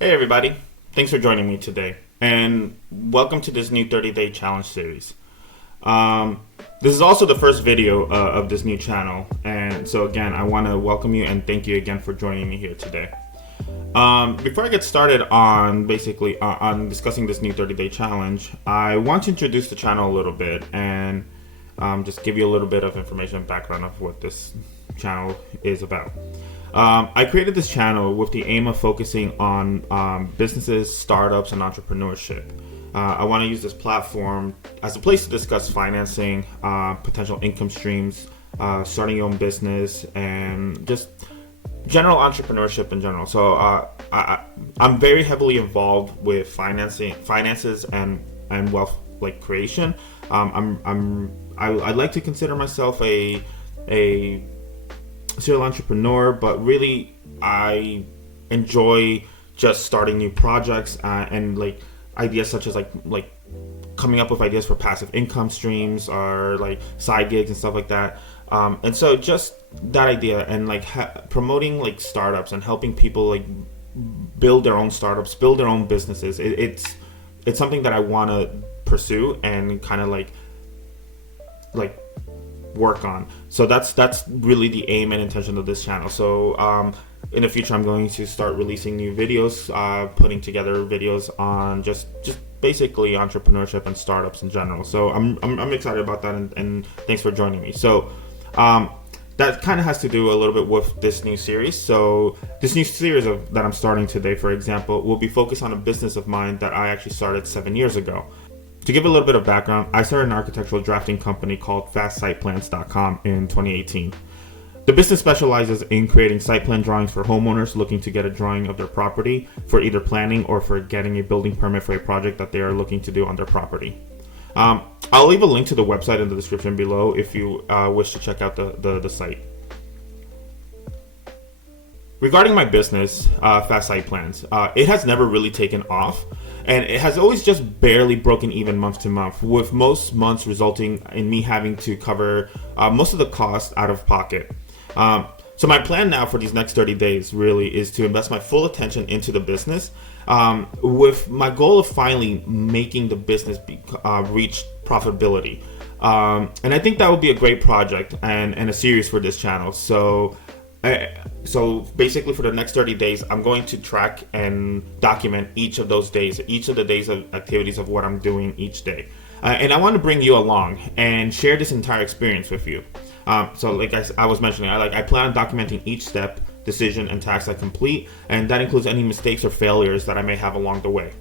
Hey everybody, thanks for joining me today, and welcome to this new 30-day challenge series. Um, this is also the first video of this new channel, and so again, I want to welcome you and thank you again for joining me here today. Before I get started on on discussing this new 30-day challenge, I want to introduce the channel a little bit and just give you a little bit of information and background of what this channel is about. I created this channel with the aim of focusing on businesses, startups, and entrepreneurship. I want to use this platform as a place to discuss financing, potential income streams, starting your own business, and just general entrepreneurship in general. So I'm very heavily involved with finances, and wealth creation. I'd like to consider myself a serial entrepreneur, but really I enjoy just starting new projects and ideas such as like coming up with ideas for passive income streams or side gigs and stuff like that. And so just that idea and promoting startups and helping people build their own startups, build their own businesses. It's something that I want to pursue and kind of like work on. So that's really the aim and intention of this channel. So in the future, I'm going to start releasing new videos, putting together videos on just basically entrepreneurship and startups in general. So I'm excited about that, and thanks for joining me. So that kind of has to do a little bit with this new series. So this new series that I'm starting today, for example, will be focused on a business of mine that I actually started 7 years ago. To give a little bit of background, I started an architectural drafting company called FastSitePlans.com in 2018. The business specializes in creating site plan drawings for homeowners looking to get a drawing of their property for either planning or for getting a building permit for a project that they are looking to do on their property. I'll leave a link to the website in the description below if you wish to check out the site. Regarding my business, Fast Site Plans, it has never really taken off, and it has always just barely broken even month to month, with most months resulting in me having to cover most of the cost out of pocket. So my plan now for these next 30 days really is to invest my full attention into the business, with my goal of finally making the business reach profitability. And I think that would be a great project and a series for this channel. So basically for the next 30 days, I'm going to track and document each of those days, each of the days of activities of what I'm doing each day. And I want to bring you along and share this entire experience with you. So like I was mentioning, I plan on documenting each step, decision, and task I complete, and that includes any mistakes or failures that I may have along the way.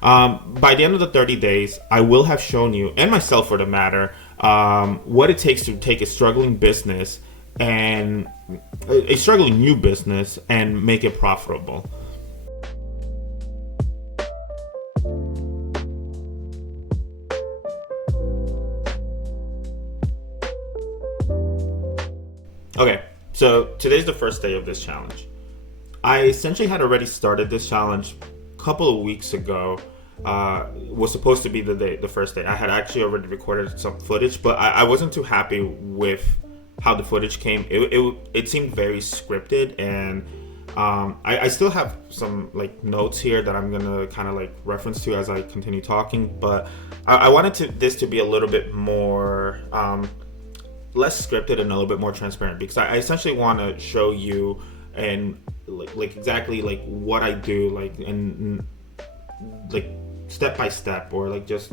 By the end of the 30 days, I will have shown you, and myself for the matter, what it takes to take a struggling business and a struggling new business and make it profitable. Okay, so today's the first day of this challenge. I essentially had already started this challenge a couple of weeks ago. Was supposed to be the first day. I had actually already recorded some footage, but I wasn't too happy with how the footage came. It seemed very scripted, and I still have some notes here that I'm gonna kind of reference to as I continue talking, but I wanted this to be a little bit more less scripted and a little bit more transparent, because I essentially want to show you and exactly what I do, and step by step, or just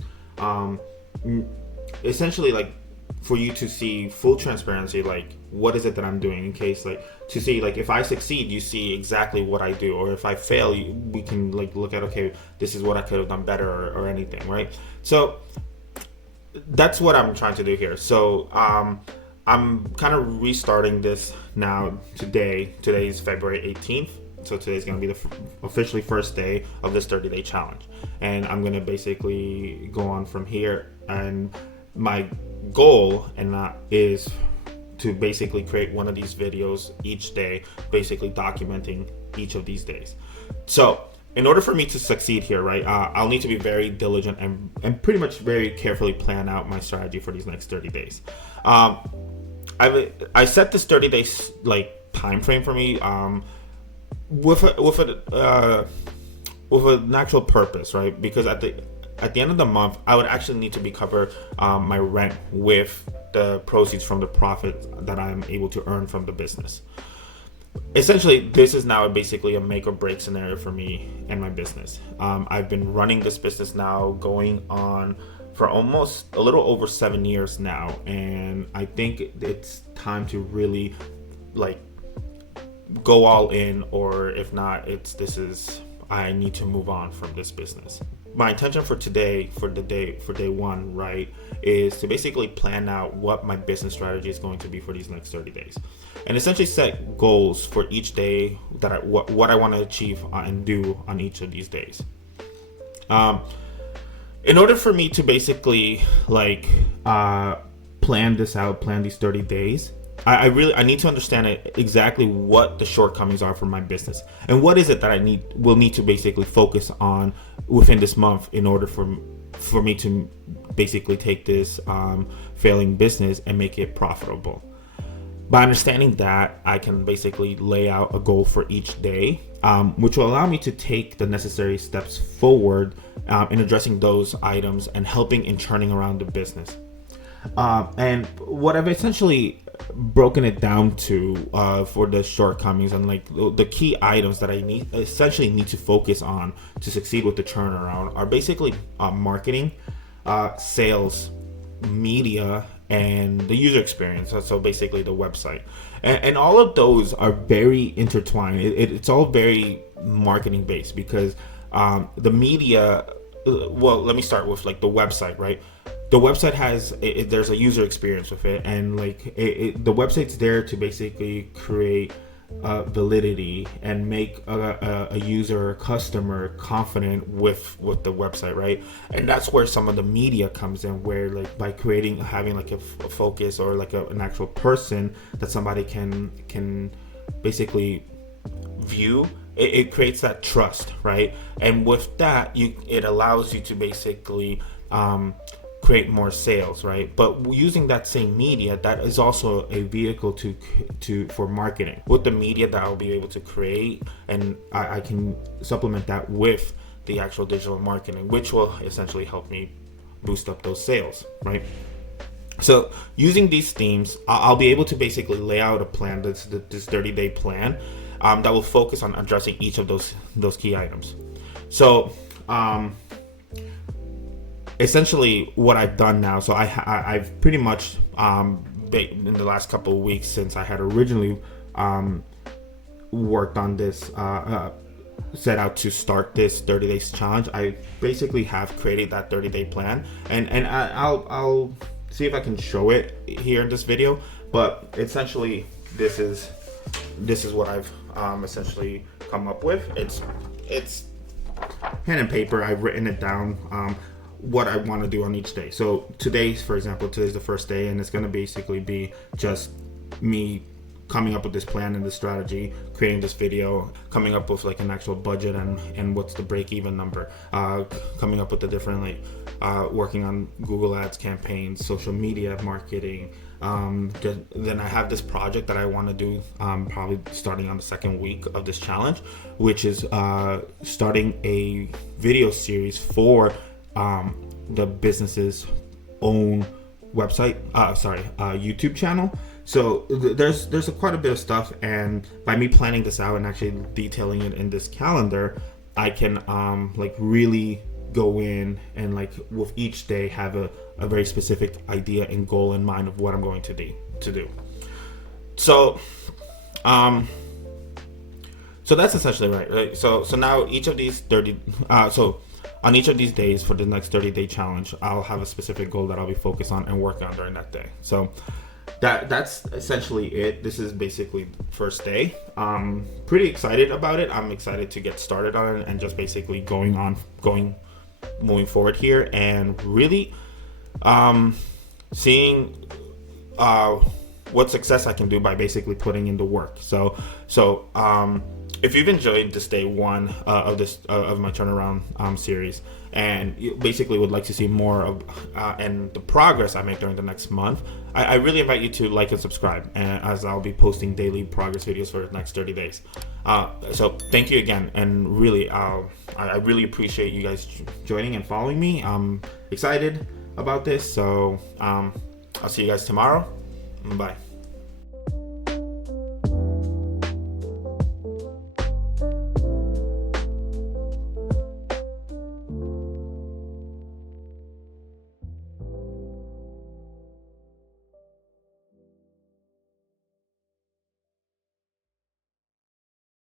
essentially for you to see full transparency, what is it that I'm doing, in case to see if I succeed, you see exactly what I do, or if I fail, we can look at, okay, this is what I could have done better, or anything, right? So that's what I'm trying to do here. So I'm kind of restarting this now today. Today is February 18th. So today's going to be the officially first day of this 30-day challenge. And I'm going to basically go on from here. And my goal is to basically create one of these videos each day, basically documenting each of these days. So in order for me to succeed here, right, I'll need to be very diligent and pretty much very carefully plan out my strategy for these next 30 days. I set this 30 days time frame for me with with an actual purpose, right? Because at the end of the month, I would actually need to be covered my rent with the proceeds from the profit that I'm able to earn from the business. Essentially, this is now basically a make or break scenario for me and my business. I've been running this business now going on for almost a little over 7 years now, and I think it's time to really like go all in, or if not, I need to move on from this business. My intention for today, for day one, right, is to basically plan out what my business strategy is going to be for these next 30 days, and essentially set goals for each day that what I want to achieve and do on each of these days. In order for me to basically plan this out, plan these 30 days, I need to understand exactly what the shortcomings are for my business, and what is it that I will need to basically focus on within this month in order for me to basically take this failing business and make it profitable. By understanding that, I can basically lay out a goal for each day, which will allow me to take the necessary steps forward in addressing those items and helping in turning around the business. And what I've essentially broken it down to for the shortcomings and like the key items that I need to focus on to succeed with the turnaround are basically marketing, sales, media, and the user experience. So basically the website, and all of those are very intertwined. It's all very marketing based, because the media, well, let me start with like the website, right? The website there's a user experience with it, and like the website's there to basically create validity and make a user or customer confident with the website, right? And that's where some of the media comes in, where like by having like a focus, or like an actual person that somebody can basically view, it creates that trust, right? And with that, it allows you to basically create more sales, right? But using that same media, that is also a vehicle for marketing. With the media that I'll be able to create, and I can supplement that with the actual digital marketing, which will essentially help me boost up those sales, right? So using these themes, I'll be able to basically lay out a plan, this 30-day plan, that will focus on addressing each of those key items. So essentially what I've done now, so I've pretty much in the last couple of weeks, since I had originally worked on this, set out to start this 30 days challenge, I basically have created that 30-day plan, and I'll see if I can show it here in this video. But essentially this is what I've essentially come up with. It's pen and paper. I've written it down, what I want to do on each day. So today's the first day, and it's going to basically be just me coming up with this plan and this strategy, creating this video, coming up with like an actual budget and what's the break-even number, coming up with the different working on Google Ads campaigns, social media marketing. Then I have this project that I want to do, probably starting on the second week of this challenge, which is starting a video series for the business's own website, YouTube channel. So there's quite a bit of stuff, and by me planning this out and actually detailing it in this calendar, I can really go in and with each day have a very specific idea and goal in mind of what I'm going to do. So that's essentially right? So now each of these 30 on each of these days for the next 30-day challenge, I'll have a specific goal that I'll be focused on and working on during that day. So that's essentially it. This is basically first day. Pretty excited about it. I'm excited to get started on it and just basically moving forward here, and really seeing what success I can do by basically putting in the work. So if you've enjoyed this day one of my turnaround series, and you basically would like to see more of and the progress I make during the next month, I really invite you to like and subscribe, as I'll be posting daily progress videos for the next 30 days. So thank you again, and really, I really appreciate you guys joining and following me. I'm excited about this, so I'll see you guys tomorrow. Bye.